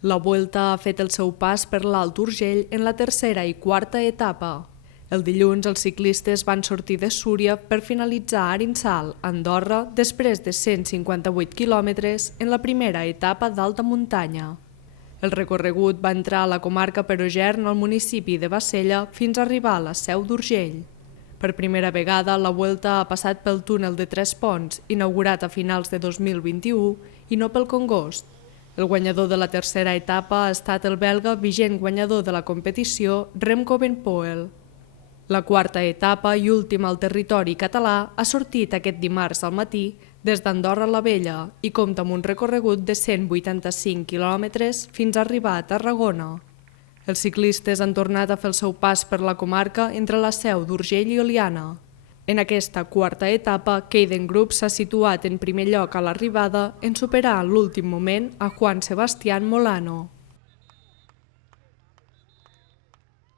La Vuelta ha fet el seu pas per l'Alt Urgell en la tercera i quarta etapa. El dilluns els ciclistes van sortir de Súria per finalitzar a Arinsal, Andorra, després de 158 quilòmetres en la primera etapa d'alta muntanya. El recorregut va entrar a la comarca Perogern al municipi de Bassella fins a arribar a la Seu d'Urgell. Per primera vegada, la Vuelta ha passat pel túnel de Tres Ponts, inaugurat a finals de 2021, i no pel Congost. El guanyador de la tercera etapa ha estat el belga vigent guanyador de la competició, Remco Evenepoel. La quarta etapa i última al territori català ha sortit aquest dimarts al matí des d'Andorra la Vella i compta amb un recorregut de 185 quilòmetres fins a arribar a Tarragona. Els ciclistes han tornat a fer el seu pas per la comarca entre la Seu d'Urgell i Oliana. En aquesta quarta etapa, Keiden Group s'ha situat en primer lloc a l'arribada en superar en l'últim moment a Juan Sebastián Molano.